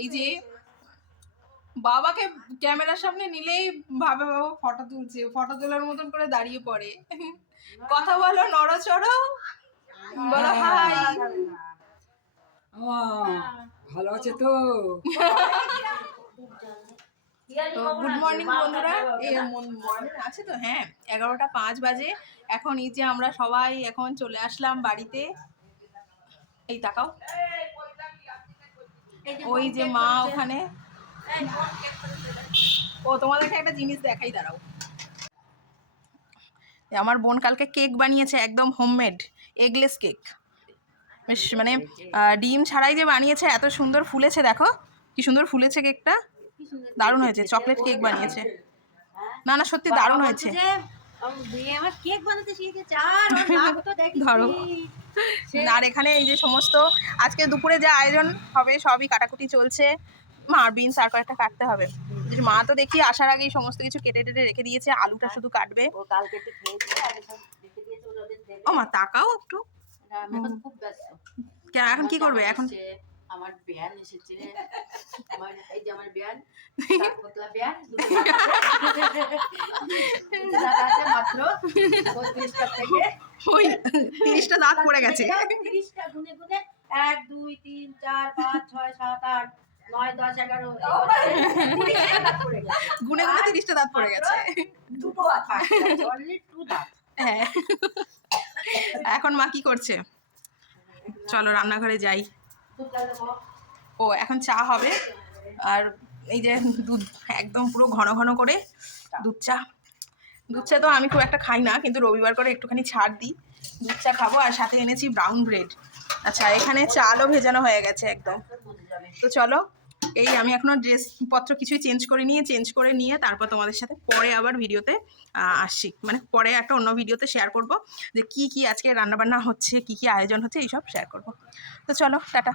এই যে বাবাকে ক্যামেরার সামনে নিলেই ভাবে বাবা ফটো তুলছে, ফটো তোলার মতন করে দাঁড়িয়ে পড়ে। কথা বলো, নড়চড়ো, বলো হাই। ভালো আছে তো? গুড মর্নিং বন্ধুরা, মর্নিং আছে তো? হ্যাঁ, 11টা 5 বাজে এখন। এই যে আমরা সবাই এখন চলে আসলাম বাড়িতে। এই তাকাও, ওই যে মা ওখানে। ও তোমাদেরকে একটা জিনিস দেখাই, দাঁড়াও। আমার বোন কালকে কেক বানিয়েছে, একদম হোমমেড এগলেস কেক। বেশ মানে ডিম ছাড়াই যে বানিয়েছে, এত সুন্দর ফুলেছে, দেখো কি সুন্দর ফুলেছে কেকটা, দারুণ হয়েছে। চকলেট কেক বানিয়েছে, না না সত্যি দারুণ হয়েছে। ধরো। আর এখানে এই যে সমস্ত আজকে দুপুরে যা আয়োজন হবে সবই কাটাকুটি চলছে। মার বিনস আর কয়েকটা কাটতে হবে। মা তো দেখি আসার আগেই সমস্ত কিছু কেটে টেটে রেখে দিয়েছে, আলুটা শুধু কাটবে। ও মা তাকাও একটু, এখন কি করবে? এখন আমার ব্যান এসেছে, আমার এই যে আমার ব্যান, পতলা ব্যান আছে মাত্র 32টা থেকে ওই 30টা দাঁত পড়ে গেছে। 30টা গুনে গুনে 1 2 3 4 5 6 7 8 9 10 11 30টা দাঁত পড়ে গেছে। গুনে গুনে 30টা দাঁত পড়ে গেছে। দুটো দাঁত, অনলি 2 দাঁত। হ্যাঁ, এখন মা কি করছে? চলো রান্নাঘরে যাই। ও এখন চা হবে, আর এই যে দুধ একদম পুরো ঘন ঘন করে দুধ চা। দুধ চা তো আমি খুব একটা খাই না, কিন্তু রবিবার করে একটুখানি ছাড় দিই, দুধ চা খাবো। আর সাথে এনেছি ব্রাউন ব্রেড। আচ্ছা, এখানে চালও ভেজানো হয়ে গেছে একদম। তো চলো, এই আমি এখনো ড্রেসপত্র কিছুই চেঞ্জ করে নিয়ে তারপর তোমাদের সাথে পরে আবার ভিডিওতে আসছি, মানে পরে একটা অন্য ভিডিওতে শেয়ার করব যে কি কি আজকে রান্নাবান্না হচ্ছে, কি কি আয়োজন হচ্ছে, এইসব শেয়ার করব। তো চলো, টাটা।